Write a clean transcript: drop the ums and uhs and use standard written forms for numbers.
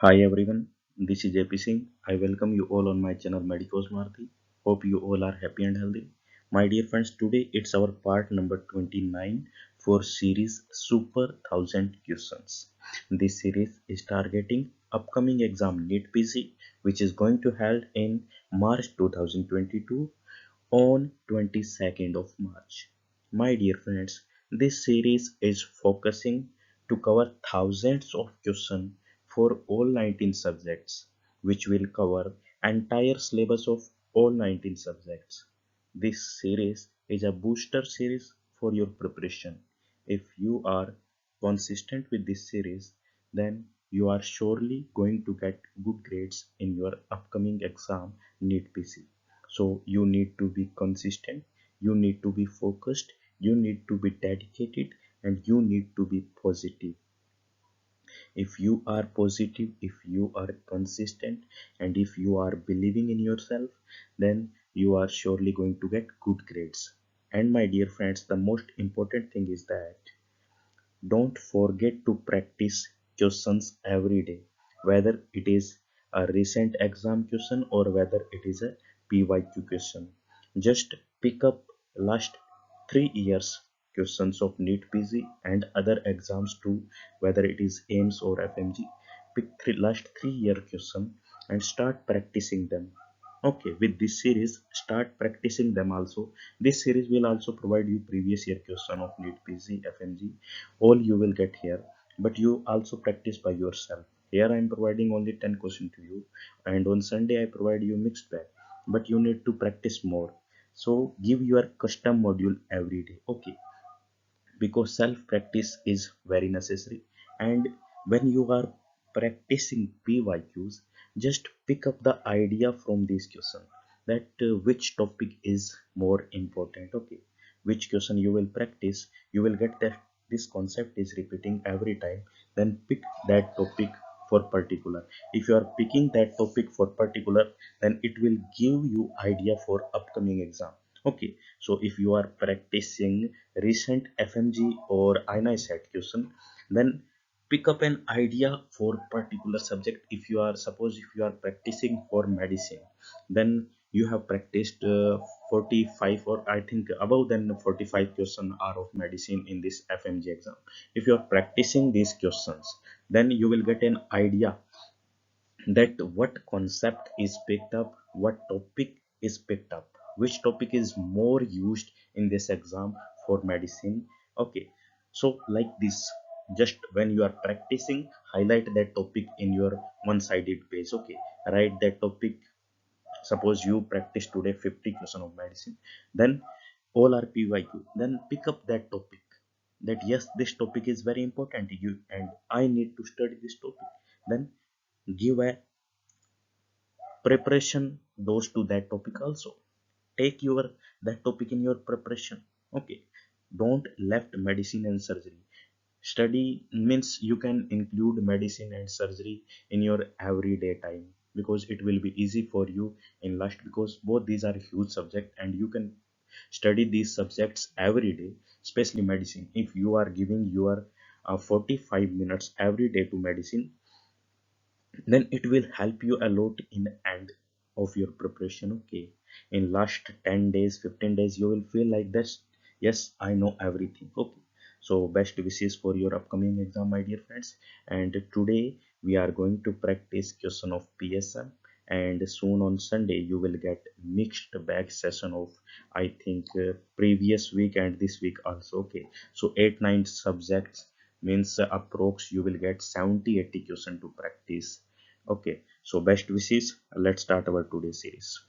Hi everyone, this is JP Singh. I welcome you all on my channel Medicos Marthi. Hope you all are happy and healthy. My dear friends, today it's our part number 29 for series Super 1000 Questions. This series is targeting upcoming exam NEET PG, which is going to held in March 2022 on 22nd of March. My dear friends, this series is focusing to cover thousands of questions for all 19 subjects, which will cover entire syllabus of all 19 subjects. This series is a booster series for your preparation. If you are consistent with this series, then you are surely going to get good grades in your upcoming exam NEET PC. So you need to be consistent, you need to be focused, you need to be dedicated, and you need to be positive. If you are positive, if you are consistent, and if you are believing in yourself, then you are surely going to get good grades. And my dear friends, the most important thing is that don't forget to practice questions every day, whether it is a recent exam question or whether it is a PYQ question. Just pick up last 3 years questions of NEET PG and other exams too, whether it is AIMS or FMG. Pick last 3 year question and start practicing them. Okay, with this series, start practicing them also. This series will also provide you previous year question of NEET PG, FMG, all you will get here, but you also practice by yourself. Here I am providing only 10 questions to you, and on Sunday I provide you mixed bag, but you need to practice more. So give your custom module every day. Okay, because self practice is very necessary. And when you are practicing PYQs, just pick up the idea from this question, that which topic is more important. Okay, which question you will practice, you will get that this concept is repeating every time, then pick that topic for particular. If you are picking that topic for particular, then it will give you idea for upcoming exam. Okay, so if you are practicing recent FMG or INI-SET question, then pick up an idea for particular subject. If you are, suppose if you are practicing for medicine, then you have practiced 45 or I think above than 45 question are of medicine in this FMG exam. If you are practicing these questions, then you will get an idea that what concept is picked up, what topic is picked up, which topic is more used in this exam for medicine. Okay, so like this, just when you are practicing, highlight that topic in your one-sided page. Okay, write that topic. Suppose you practice today 50 question of medicine, then all are PYQ, then pick up that topic, that yes, this topic is very important to you and I need to study this topic. Then give a preparation those to that topic also. Take your that topic in your preparation. Okay, don't left medicine and surgery. Study means you can include medicine and surgery in your everyday time, because it will be easy for you in last, because both these are huge subject and you can study these subjects every day. Especially medicine, if you are giving your 45 minutes every day to medicine, then it will help you a lot in the end of your preparation. Okay, in last 10 days, 15 days, you will feel like this, yes, I know everything. Okay, so best wishes for your upcoming exam, my dear friends. And today we are going to practice question of PSM, and soon on Sunday you will get mixed bag session of, I think, previous week and this week also. Okay, so 8 9 subjects means approx you will get 70 80 question to practice. Okay, so best wishes. Let's start our today's series.